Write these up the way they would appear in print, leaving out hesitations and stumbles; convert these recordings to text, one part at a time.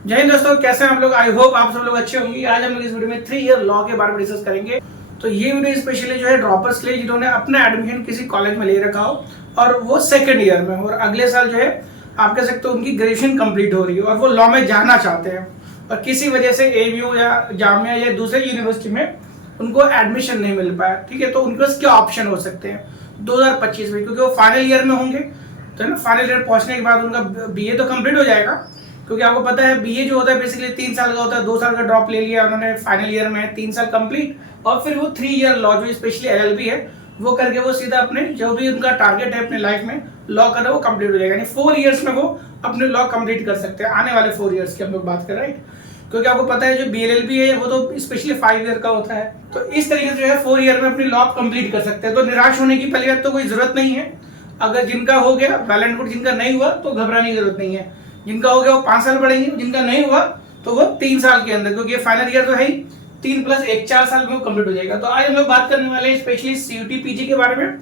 जय हिंद दोस्तों, कैसे हैं आप लोग। आई होप आप सब लोग अच्छे होंगे। आज हम लोग इस वीडियो में 3 ईयर लॉ के बारे में डिस्कस करेंगे। तो ये वीडियो स्पेशली जो है ड्रॉपर्स के लिए जिन्होंने अपना एडमिशन किसी कॉलेज में ले रखा हो और वो सेकंड ईयर में हो और अगले साल जो है आप कह सकते हो उनकी ग्रेजुएशन कंप्लीट हो रही है और वो लॉ में जाना चाहते हैं और किसी वजह से एबीयू या जामिया या दूसरे यूनिवर्सिटी में उनको एडमिशन नहीं मिल पाया। ठीक है, तो उनके पास क्या ऑप्शन हो सकते हैं 2025 में, क्योंकि वो फाइनल ईयर में होंगे। तो ना फाइनल ईयर पहुंचने के बाद उनका बीए तो कंप्लीट हो जाएगा, क्योंकि आपको पता है बीए जो होता है बेसिकली 3 साल का होता है। 2 साल का ड्रॉप ले लिया उन्होंने, फाइनल ईयर में 3 साल कंप्लीट और फिर वो 3 ईयर लॉ जो स्पेशली एलएलबी है वो करके वो सीधा अपने जो भी उनका टारगेट है अपने लाइफ में लॉ करना वो कंप्लीट हो जाएगा। यानी 4 इयर्स में वो अपने लॉ कंप्लीट कर सकते हैं। आने वाले 4 इयर्स की हम लोग बात कर रहे हैं, क्योंकि आपको पता है जो बीएलएलबी है वो तो स्पेशली 5 ईयर का होता है। तो इस तरीके से जो है 4 ईयर में अपनी लॉ कंप्लीट कर सकते हैं। तो निराश होने की पहली बात तो कोई जरूरत नहीं है। अगर जिनका हो गया वेल एंड गुड, जिनका नहीं हुआ तो घबराने की जरूरत नहीं है। जिनका हो गया वो 5 साल पढ़ेंगे, जिनका नहीं हुआ तो वो 3 साल के अंदर, क्योंकि फाइनल ईयर तो है ही 3 + 1 4 साल में वो कंप्लीट हो जाएगा। तो आज हम लोग बात करने वाले हैं स्पेशली सीयूटी पीजी के बारे में, है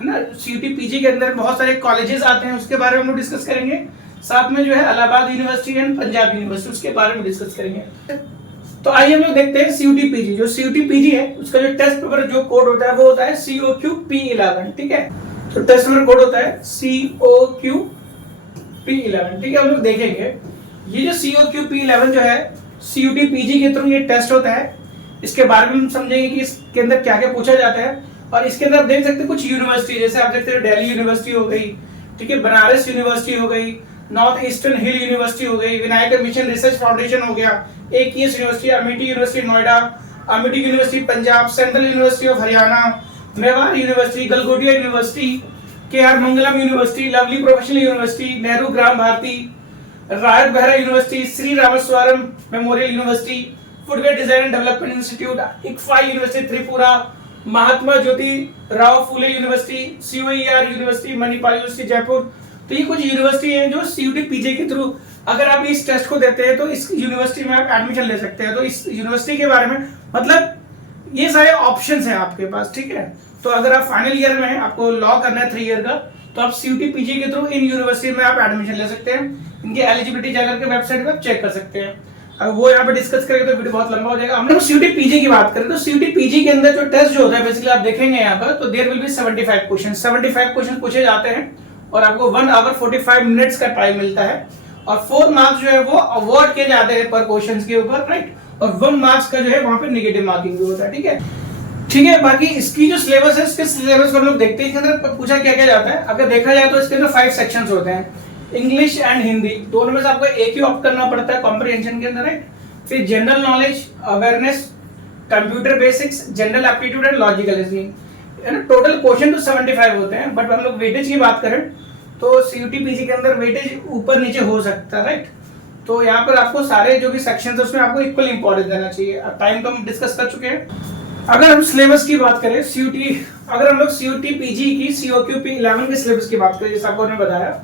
ना। सीयूटी पीजी के अंदर बहुत सारे कॉलेजेस आते हैं, उसके बारे में हम लोग डिस्कस करेंगे। साथ में जो है Allahabad university and Punjab university उसके बारे में डिस्कस करेंगे। तो आइए हम लोग देखते हैं सीयूटी पीजी। जो सीयूटी पीजी है उसका जो टेस्ट पेपर जो कोड होता है वो होता है COQ-P11। ठीक है, तो टेस्ट पेपर कोड होता है COQ-P11। ठीक है, हम लोग देखेंगे ये जो COQ-P11 जो है सीयूटी पीजी के थ्रू ये टेस्ट होता है। इसके बारे में हम समझेंगे कि इसके अंदर क्या क्या पूछा जाता है। और इसके अंदर आप देख सकते हैं कुछ यूनिवर्सिटी, जैसे आप देखते हैं दिल्ली यूनिवर्सिटी हो गई, ठीक है, बनारस यूनिवर्सिटी हो गई, नॉर्थ ईस्टर्न हिल यूनिवर्सिटी हो गई, विनायक मिशन रिसर्च फाउंडेशन हो गया, AKS university, Amethi university Noida, Amethi university Punjab, central university of Haryana, Mewar university, Galgotias university, KR Mangalam university, lovely professional university, Nehru Gram Bharati, Rayat Bahra university, Shri Rameshwaram memorial university, footwear design and development institute, ICFAI university Tripura, Mahatma Jyoti Rao Phule university, COER university, Manipal university Jaipur. तो ये कुछ university है जो CUT पीजे के through अगर आप इस टेस्ट को देते हैं तो इस यूनिवर्सिटी में आप एडमिशन ले सकते हैं। तो इस यूनिवर्सिटी के बारे में मतलब ये सारे ऑप्शंस हैं आपके पास। ठीक है, तो अगर आप फाइनल ईयर में आपको लॉ करना है 3 ईयर का, तो आप सीयूटी पीजी के थ्रू इन यूनिवर्सिटी में आप एडमिशन ले सकते हैं। इनकी एलिजिबिलिटी जाकर के वेबसाइट पर चेक कर सकते हैं। अगर वो यहाँ पे डिस्कस करेंगे तो वीडियो बहुत लंबा हो जाएगा। हम लोग सीयूटी पीजी की बात करें तो सीयूटी पीजी के अंदर जो टेस्ट जो होता है बेसिकली आप देखेंगे यहाँ पर, तो there will be 75 question. 75 question पूछे जाते हैं और आपको 1 आवर 45 मिनट्स का टाइम मिलता है और 4 मार्क्स जो है वो अवार्ड किए जाते हैं पर क्वेश्चन के ऊपर, राइट। और 1 मार्क्स का जो है वहां पे नेगेटिव मार्किंग भी होता है। ठीक है, ठीक है। बाकी इसकी जो सिलेबस है इसके सिलेबस को हम लोग देखते हैं। इसके अंदर पूछा क्या क्या जाता है। अगर देखा जाए तो इसके अंदर 5 सेक्शंस होते हैं, इंग्लिश एंड हिंदी दोनों में से आपको एक ही ऑप्ट करना पड़ता है कॉम्प्रिहेंशन के अंदर, राइट। फिर general knowledge, awareness, computer basics, general aptitude and logical reasoning, है ना। टोटल क्वेश्चन तो 75 होते हैं, बट हम लोग वेटेज की बात करें तो सीयूटी पीजी के अंदर वेटेज ऊपर नीचे हो सकता है, राइट। तो यहाँ पर आपको सारे जो भी सेक्शन है उसमें आपको इक्वल इंपॉर्टेंस देना चाहिए। टाइम तो हम डिस्कस कर चुके हैं। अगर हम सिलेबस की बात करें सीयूटी, अगर हम लोग सीयूटी पीजी की COQ-P11 के सिलेबस की बात करें, जैसे आपको मैंने बताया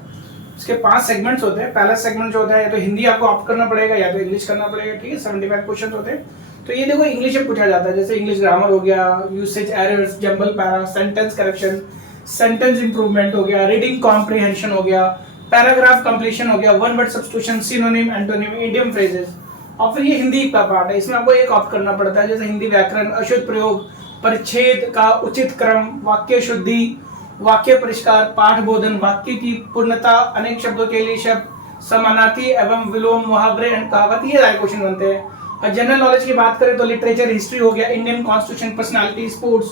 इसके 5 सेगमेंट्स होते हैं। पहला सेगमेंट जो होता है या तो हिंदी आपको ऑप्ट करना पड़ेगा या तो इंग्लिश करना पड़ेगा। ठीक है, 75 क्वेश्चन होते हैं। तो ये देखो इंग्लिश में पूछा जाता है, जैसे इंग्लिश ग्रामर हो गया, usage errors, jumble para, sentence correction, sentence improvement हो गया, रीडिंग कॉम्प्रिहेंशन हो गया, पैराग्राफ कंप्लीशन हो गया, one word substitution, synonym, antonym, idiom phrases. और फिर ये हिंदी का पार्ट है, इसमें आपको एक ऑप्ट करना पड़ता है, जैसे हिंदी व्याकरण, अशुद्ध प्रयोग, परिच्छेद का उचित क्रम, वाक्य शुद्धि, वाक्य परिष्कार, पाठ बोधन, वाक्य की पूर्णता, अनेक शब्दों के लिए शब्द, समानार्थी एवं विलोम, मुहावरे एंड कहावत, ये सारे क्वेश्चन बनते हैं। और जनरल नॉलेज की बात करें तो लिटरेचर, हिस्ट्री हो गया, Indian constitution, personality, sports,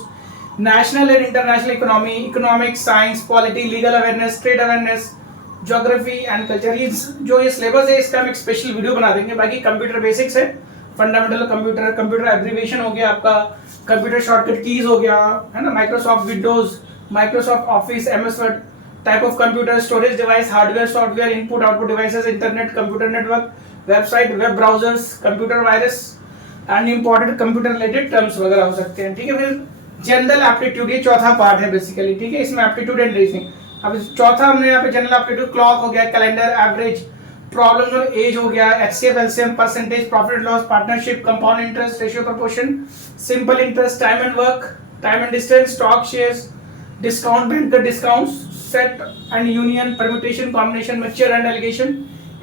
national and international economy, economics, science, polity, legal awareness, trade awareness, geography and culture. जो ये सिलेबस है इसका हम एक स्पेशल वीडियो बना देंगे। बाकी कंप्यूटर बेसिक्स है, फंडामेंटल कंप्यूटर, कंप्यूटर एब्रिविएशन हो गया आपका, कंप्यूटर शॉर्टकट कीज हो गया, है ना, Microsoft Windows, Microsoft office, MS word, type of computer, storage device, hardware, software, input output devices, internet, computer network, website, web browsers, computer virus and important computer related terms वगैरह हो सकते हैं। ठीक है, फिर जनरल एप्टीट्यूड, ये चौथा part है बेसिकली। ठीक है, इसमें एप्टीट्यूड एंड रीजनिंग। अब चौथा हमने यहाँ पे जनरल एप्टीट्यूड, क्लॉक हो गया, calendar, average, problems on age हो गया, HCF, LCM, percentage, profit loss, partnership, compound interest, ratio proportion, simple interest, time and work, time and distance, stock shares, discount, banker discounts, set and union, permutation, combination, mixture and alligation,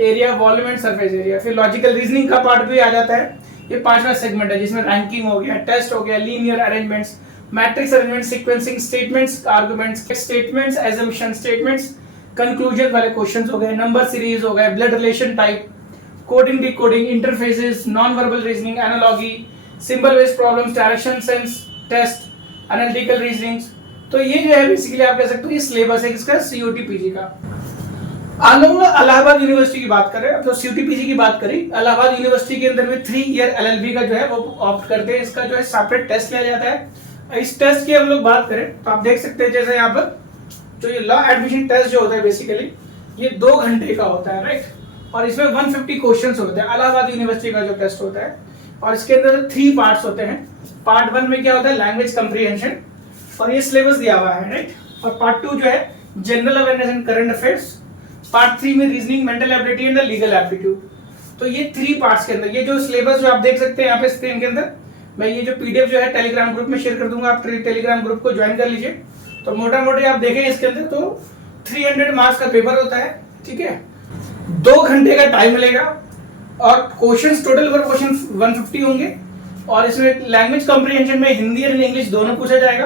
area, volume and surface area. फिर logical reasoning का part भी आ जाता है, ये 5वां segment है जिसमें रैंकिंग हो गया, टेस्ट हो गया, linear arrangements, matrix arrangement, sequencing, statements, arguments, statements, assumption, statements, conclusion वाले क्वेश्चंस हो गए, नंबर सीरीज हो गए, blood relation type, coding decoding, interfaces, non verbal reasoning, analogy, symbol based problems, direction sense test, analytical reasonings. तो ये जो है basically आप कह सकते हो ये सिलेबस है किसका, सीयूटी पीजी का। हम लोग इलाहाबाद यूनिवर्सिटी की बात करें, अब तो सीयूटी पीजी की बात करें, इलाहाबाद यूनिवर्सिटी के अंदर में 3 ईयर एलएलबी का जो है वो ऑप्ट करते हैं, इसका जो है सेपरेट टेस्ट लिया जाता है। इस टेस्ट की हम लोग बात करें तो आप देख सकते हैं जैसे यहाँ पर जो ये लॉ एडमिशन टेस्ट जो होता है बेसिकली ये 2 घंटे का होता है, राइट। और इसमें 150 क्वेश्चंस होते हैं, इलाहाबाद यूनिवर्सिटी का जो टेस्ट होता है। और इसके अंदर 3 पार्ट्स होते हैं। पार्ट 1 में क्या होता है, लैंग्वेज कंप्रीहेंशन, और ये सिलेबस दिया हुआ है, राइट। और पार्ट 2 जो है general awareness and current affairs. Part 3 में reasoning, mental ability and legal aptitude. तो ये 3 पार्ट्स के अंदर ये जो सिलेबस जो आप देख सकते हैं यहाँ पे स्क्रीन के अंदर, मैं ये जो पीडीएफ जो है टेलीग्राम ग्रुप में शेयर कर दूंगा, आप टेलीग्राम ग्रुप को ज्वाइन कर लीजिए। तो मोटा मोटी आप देखें इसके अंदर तो 300 मार्क्स का पेपर होता है, ठीक है। 2 घंटे का टाइम मिलेगा और क्वेश्चंस टोटल क्वेश्चन 150 होंगे। और इसमें लैंग्वेज कॉम्प्रिहेंशन में हिंदी और इंग्लिश दोनों पूछा जाएगा,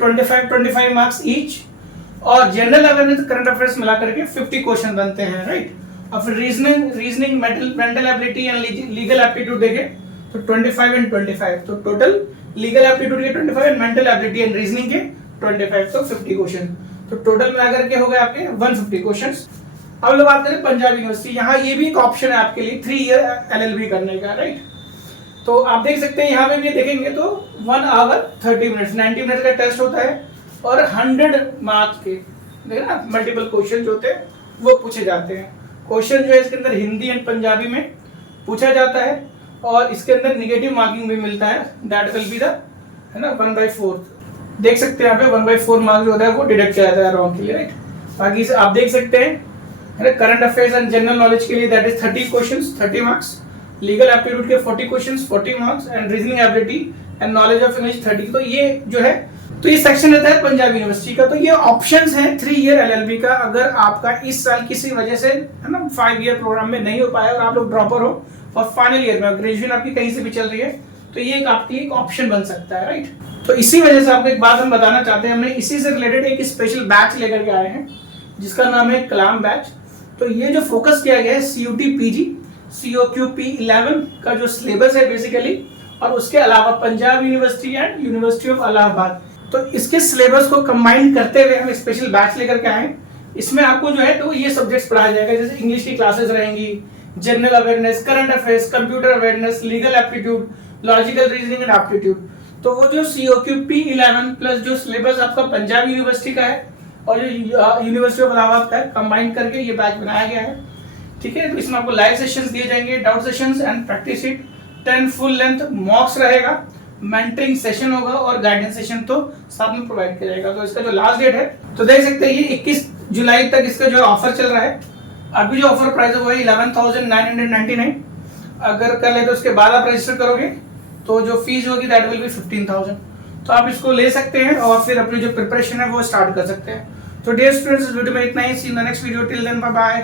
25 मार्क्स ईच। और जनरल अवेयरनेस करंट अफेयर्स मिला करके 50 क्वेश्चन बनते हैं, राइट। और फिर reasoning mental ability and legal aptitude देखें तो 25 एंड 25, तो टोटल लीगल एप्टीट्यूड के 25 and mental ability and reasoning के 25, तो 50 क्वेश्चन, तो टोटल मिला करके हो गए आपके 150 क्वेश्चंस। अब लोग बात करें पंजाब यूनिवर्सिटी, यहाँ ये भी एक ऑप्शन है आपके लिए 3 ईयर एलएलबी करने का, राइट। तो आप देख सकते हैं यहाँ पे भी देखेंगे तो 1 आवर 30 मिनट्स 90 मिनट का टेस्ट होता है और 100 मार्क्स के देखना मल्टीपल क्वेश्चन होते हैं वो पूछे जाते हैं। क्वेश्चन जो है इसके अंदर हिंदी एंड पंजाबी में पूछा जाता है और इसके अंदर निगेटिव मार्किंग भी मिलता है, दैट विल बी द है ना 1/4। देख सकते हैं यहाँ पे 1/4 मार्क्स जो होता है वो डिडक्ट किया जाता है रॉन्ग के लिए, राइट। बाकी से आप देख सकते हैं है ना current affairs and general knowledge के लिए that is 30 questions 30 marks, legal aptitude के 40 questions 40 marks and reasoning ability and knowledge of English 30। तो ये जो है तो ये सेक्शन रहता है पंजाब यूनिवर्सिटी का। तो ये ऑप्शंस हैं 3 ईयर एलएलबी का। अगर आपका इस साल किसी वजह से है ना 5 ईयर प्रोग्राम में नहीं हो पाया और आप लोग ड्रॉपर हो और फाइनल ईयर में ग्रेजुएशन आपकी कहीं से भी चल रही है तो ये एक आपकी एक ऑप्शन बन सकता है, राइट। तो इसी वजह से आपको एक बात हम बताना चाहते हैं, हमने इसी से रिलेटेड एक स्पेशल बैच लेकर के आए हैं जिसका नाम है कलाम बैच। तो ये जो फोकस किया गया है सीयूटी पीजी COQP 11 का जो सिलेबस है बेसिकली, और उसके अलावा Punjab university and university of Allahabad, तो इसके सिलेबस को कंबाइन करते हुए हम स्पेशल बैच लेकर के आए। इसमें आपको जो है तो ये सब्जेक्ट्स पढ़ाया जाएगा, जैसे इंग्लिश की क्लासेस रहेंगी, general awareness, current affairs, computer awareness, legal aptitude, logical reasoning and aptitude. तो वो जो COQP 11 प्लस जो सिलेबस आपका पंजाब यूनिवर्सिटी का है और जो यूनिवर्सिटी ऑफ इलाहाबाद का है कंबाइन करके ये बैच बनाया गया है, ठीक है। तो इसमें आपको लाइव सेशंस दिए जाएंगे, doubt sessions and practice sheet, 10 full length मॉक्स रहेगा, मेंटरिंग सेशन होगा और गाइडेंस सेशन तो साथ में प्रोवाइड किया जाएगा। तो इसका जो लास्ट डेट है तो देख सकते हैं ये 21 जुलाई तक इसका जो ऑफर चल रहा है। अभी जो ऑफर प्राइस है वो है 11,999। अगर कर ले तो उसके बाद आप रजिस्टर करोगे तो जो फीस होगी दैट विल बी 15,000। तो आप इसको ले सकते हैं और फिर अपनी जो प्रिपरेशन है वो स्टार्ट कर सकते हैं। तो डियर स्टूडेंट्स इस वीडियो में इतना ही। See in the next video, till then bye bye.